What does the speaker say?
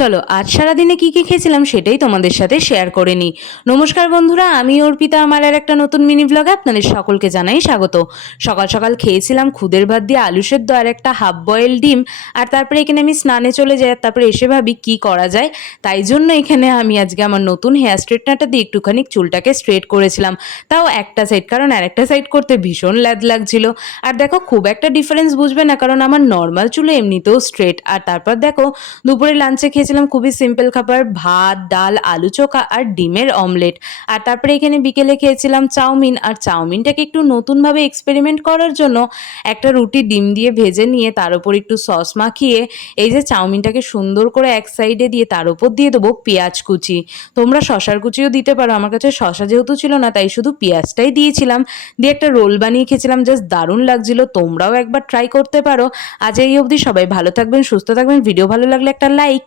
চলো আজ সারাদিনে কি কি খেয়েছিলাম সেটাই তোমাদের সাথে শেয়ার করে নিই। নমস্কার বন্ধুরা, আমি অর্পিতা। আমার আর একটা নতুন মিনি ব্লগে আপনাদের সকলকে জানাই স্বাগত। সকাল সকাল খেয়েছিলাম খুদের ভাত দিয়ে আলু সেদ্ধ আর একটা হাফ বয়েল ডিম। আর তারপরে এখানে আমি স্নানে চলে যাই, আর তারপরে এসে ভাবি কি করা যায়। তাই জন্য এখানে আমি আজকে আমার নতুন হেয়ার স্ট্রেটনারটা দিয়ে একটুখানি চুলটাকে স্ট্রেট করেছিলাম, তাও একটা সাইড, কারণ আর একটা সাইড করতে ভীষণ ল্যাদ লাগছিল। আর দেখো খুব একটা ডিফারেন্স বুঝবে না, কারণ আমার নর্মাল চুলে এমনিতেও স্ট্রেট। আর তারপর দেখো দুপুরে লাঞ্চে খেয়েছিলাম খুবই সিম্পল খাবার, ভাত ডাল আলু চোখা আর ডিমের অমলেট। আর তারপরে এখানে বিকেলে খেয়েছিলাম চাউমিন। আর চাউমিনটাকে একটু নতুনভাবে এক্সপেরিমেন্ট করার জন্য একটা রুটি ডিম দিয়ে ভেজে নিয়ে তার উপর একটু সস মাখিয়ে এই যে চাউমিনটাকে সুন্দর করে এক সাইডে দিয়ে তার উপর দিয়ে দেবো পেঁয়াজ কুচি। তোমরা শশার কুচিও দিতে পারো, আমার কাছে শশা যেহেতু ছিল না তাই শুধু পেঁয়াজটাই দিয়েছিলাম। দিয়ে একটা রোল বানিয়ে খেয়েছিলাম, জাস্ট দারুণ লাগছিল। তোমরাও একবার ট্রাই করতে পারো। আজ এই অবধি, সবাই ভালো থাকবেন, সুস্থ থাকবেন। ভিডিও ভালো লাগলে একটা লাইক।